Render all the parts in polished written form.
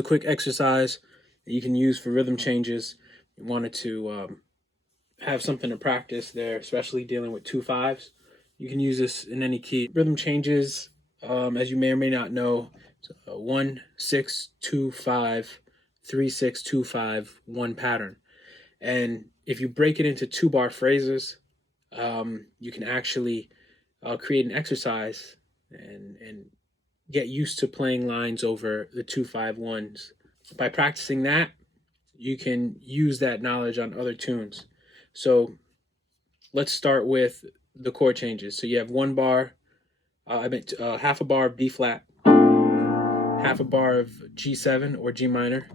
a quick exercise that you can use for rhythm changes. You wanted to have something to practice there, especially dealing with 2/5s. You can use this in any key. Rhythm changes, as you may or may not know, 1 6 2 5 3 6 2 5 1 pattern. And if you break it into 2-bar phrases, you can actually create an exercise and get used to playing lines over the 2/5 1s. By practicing that, you can use that knowledge on other tunes. So let's start with the chord changes. So you have 1 bar, half a bar of B flat, half a bar of G7 or G minor,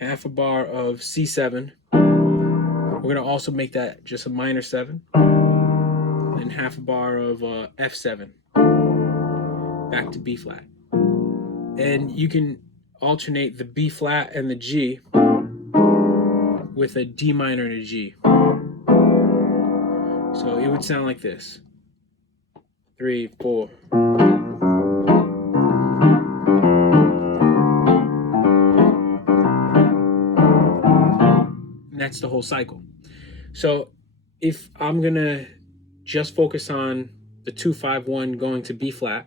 half a bar of C7. We're going to also make that just a minor 7, and half a bar of F7, back to B flat. And you can alternate the B flat and the G with a D minor and a G. So it would sound like this: 3 4. And that's the whole cycle. So if I'm gonna just focus on the 2/5 1 going to B flat,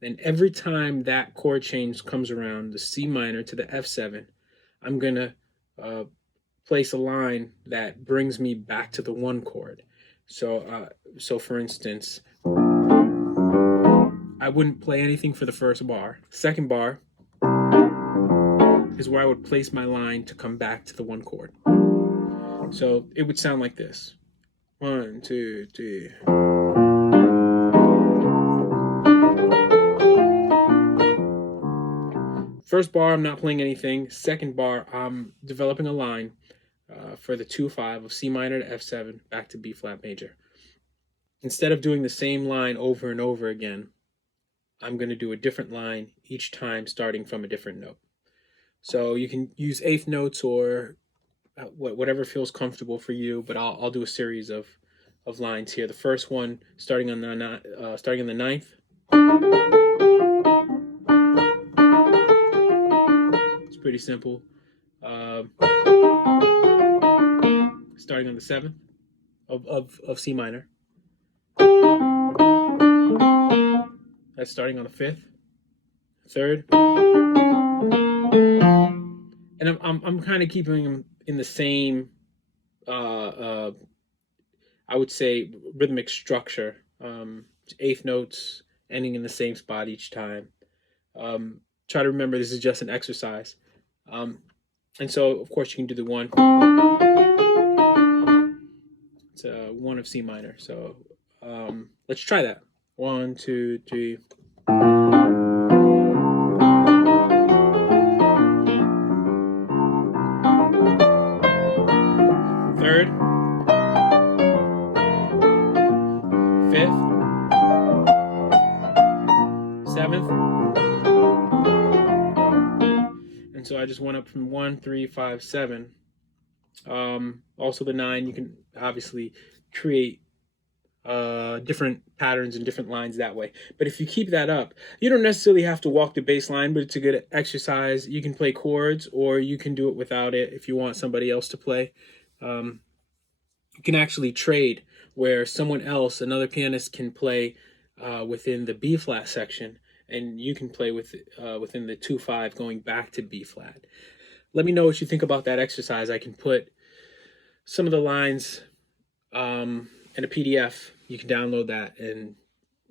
then every time that chord change comes around, the C minor to the F7, I'm gonna place a line that brings me back to the 1 chord. So for instance, I wouldn't play anything for the first bar. Second bar is where I would place my line to come back to the 1 chord. So it would sound like this: 1 2 3. First bar, I'm not playing anything. Second bar, I'm developing a line for the 2/5 of C minor to F7 back to B flat major. Instead of doing the same line over and over again, I'm going to do a different line each time, starting from a different note. So you can use eighth notes or whatever feels comfortable for you, but I'll do a series of lines here. The first one starting on the ninth. It's pretty simple. Starting on the 7th of C minor. That's starting on the 5th, 3rd, and I'm kind of keeping them in the same, I would say, rhythmic structure. Eighth notes ending in the same spot each time. Try to remember this is just an exercise. And so, of course, you can do the 1. It's a 1 of C minor. So let's try that. 1 2 3. Third, 5th, 7th, and so I just went up from 1 3 5 7. Also the 9, you can obviously create different patterns and different lines that way. But if you keep that up, you don't necessarily have to walk the bass line, but it's a good exercise. You can play chords, or you can do it without it if you want somebody else to play. You can actually trade where someone else, another pianist, can play within the B flat section, and you can play within the 2/5 going back to B flat. Let me know what you think about that exercise. I can put some of the lines in a PDF. You can download that and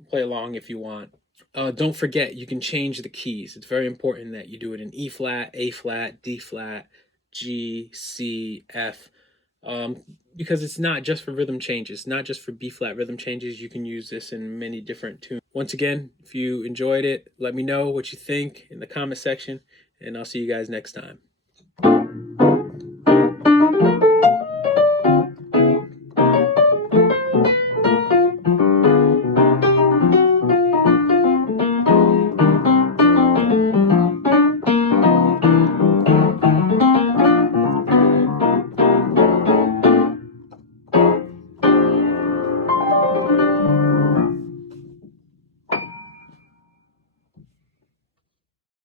play along if you want. Don't forget, you can change the keys. It's very important that you do it in E flat, A flat, D flat, G, C, F, because it's not just for rhythm changes, not just for B flat rhythm changes. You can use this in many different tunes. Once again, if you enjoyed it, let me know what you think in the comment section, and I'll see you guys next time.